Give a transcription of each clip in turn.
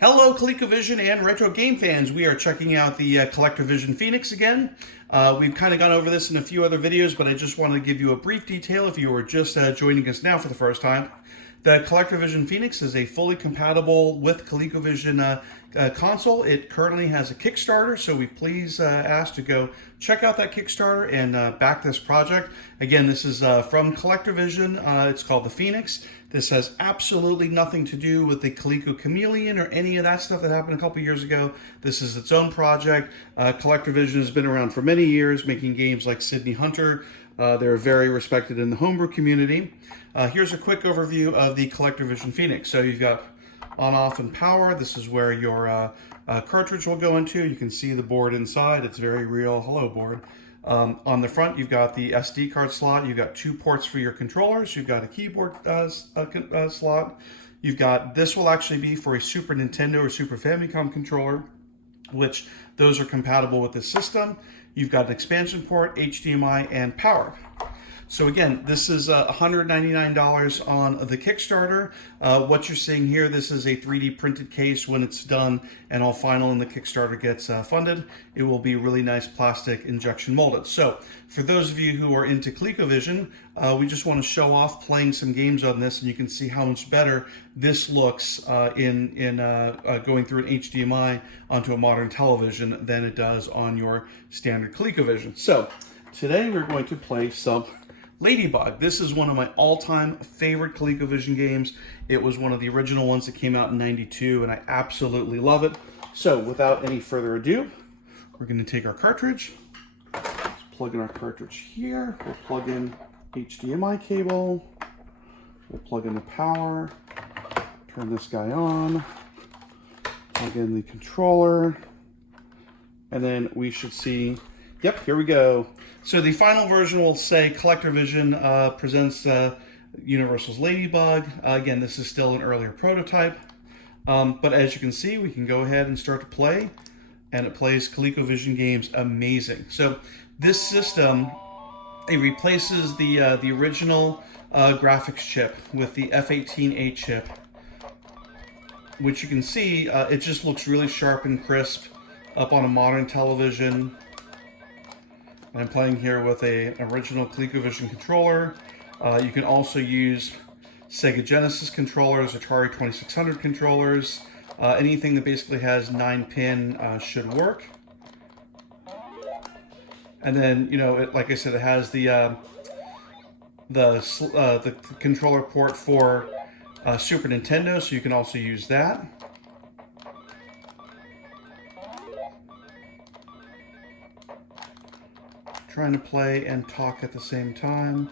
Hello, ColecoVision and retro game fans. We are checking out the CollectorVision Phoenix again. We've kind of gone over this in a few other videos, but I just wanted to give you a brief detail if you are just joining us now for the first time. The CollectorVision Phoenix is a fully compatible with ColecoVision console. It currently has a Kickstarter, so we please ask to go check out that Kickstarter and back this project. Again, this is from CollectorVision. It's called the Phoenix. This has absolutely nothing to do with the Coleco Chameleon or any of that stuff that happened a couple years ago. This is its own project. CollectorVision has been around for many years, making games like Sydney Hunter. They're very respected in the homebrew community. Here's a quick overview of the CollectorVision Phoenix. So you've got on, off, and power. This is where your cartridge will go into. You can see the board inside. It's very real. Hello, board. On the front, you've got the SD card slot. You've got two ports for your controllers. You've got a keyboard slot. You've got, this will actually be for a Super Nintendo or Super Famicom controller, which those are compatible with this system. You've got an expansion port, HDMI, and power. So again, this is $199 on the Kickstarter. What you're seeing here, this is a 3D printed case. When it's done and all final and the Kickstarter gets funded, it will be really nice plastic injection molded. So for those of you who are into ColecoVision, we just want to show off playing some games on this, and you can see how much better this looks in going through an HDMI onto a modern television than it does on your standard ColecoVision. So today we're going to play some Ladybug. This is one of my all-time favorite ColecoVision games. It was one of the original ones that came out in '92, and I absolutely love it. So without any further ado, we're going to take our cartridge. Let's plug in our cartridge here. We'll plug in HDMI cable. We'll plug in the power. Turn this guy on. Plug in the controller. And then we should see, yep, here we go. So the final version will say CollectorVision presents Universal's Ladybug. Again, this is still an earlier prototype. But as you can see, we can go ahead and start to play, and it plays ColecoVision games amazing. So this system, it replaces the original graphics chip with the F18A chip, which you can see, it just looks really sharp and crisp up on a modern television. I'm playing here with an original ColecoVision controller. You can also use Sega Genesis controllers, Atari 2600 controllers. Anything that basically has 9-pin should work. And then, you know, like I said, it has the controller port for Super Nintendo, so you can also use that. Trying to play and talk at the same time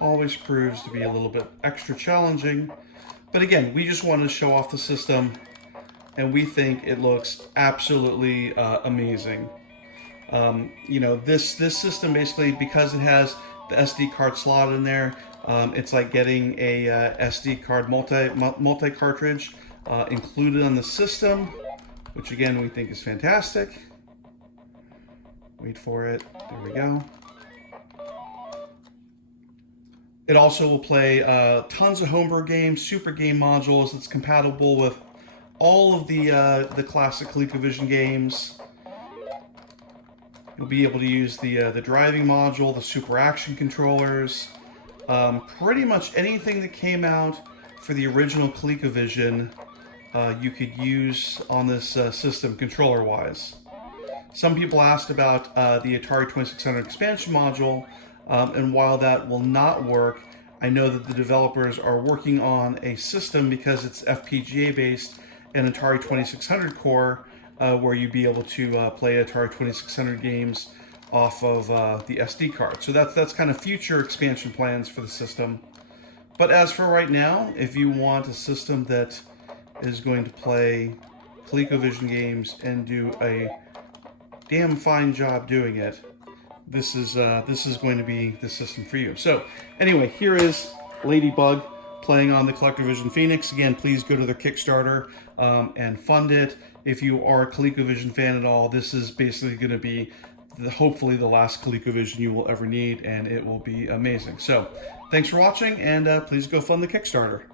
always proves to be a little bit extra challenging. But again, we just wanted to show off the system, and we think it looks absolutely amazing. You know, this system basically, because it has the SD card slot in there, it's like getting a SD card multi cartridge included on the system, which again we think is fantastic. Wait for it. There we go. It also will play tons of homebrew games, super game modules. It's compatible with all of the classic ColecoVision games. You'll be able to use the driving module, the super action controllers, pretty much anything that came out for the original ColecoVision you could use on this system controller-wise. Some people asked about the Atari 2600 expansion module, and while that will not work, I know that the developers are working on a system, because it's FPGA based, an Atari 2600 core, where you'd be able to play Atari 2600 games off of the SD card. So that's kind of future expansion plans for the system. But as for right now, if you want a system that is going to play ColecoVision games and do a damn fine job doing it, this is going to be the system for you. So anyway, here is Ladybug playing on the CollectorVision Phoenix. Again, please go to their Kickstarter and fund it. If you are a ColecoVision fan at all, this is basically going to be hopefully the last ColecoVision you will ever need, and it will be amazing. So thanks for watching, and please go fund the Kickstarter.